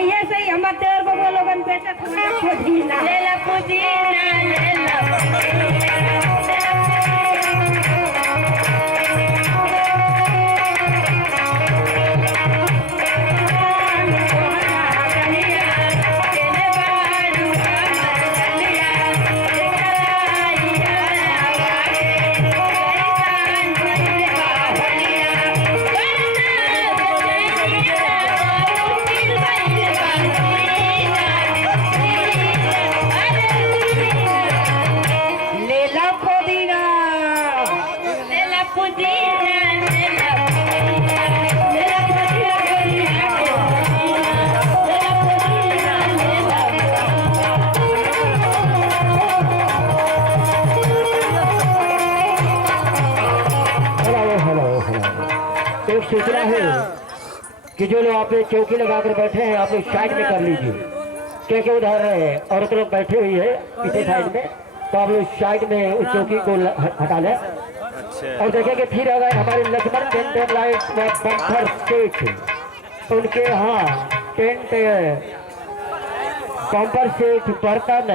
ये सही हमारे देवर बबुआ लोगन बेटा पुदीना ले ला पुदीना ले ला एक सूचना है कि जो लोग आप चौकी लगाकर बैठे हैं आप लोग साइड में कर लीजिए, क्योंकि उधर औरत लोग बैठी हुई है पीछे साइड में, तो आप लोग साइड में उस चौकी को हटा लें। और देखेंगे फिर अगर हमारे लक्ष्मण टेंट लाइट व बम्पर सेट उनके यहाँ टेंट बम्पर सेट बर्तन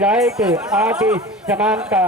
लाइट आदि सामान का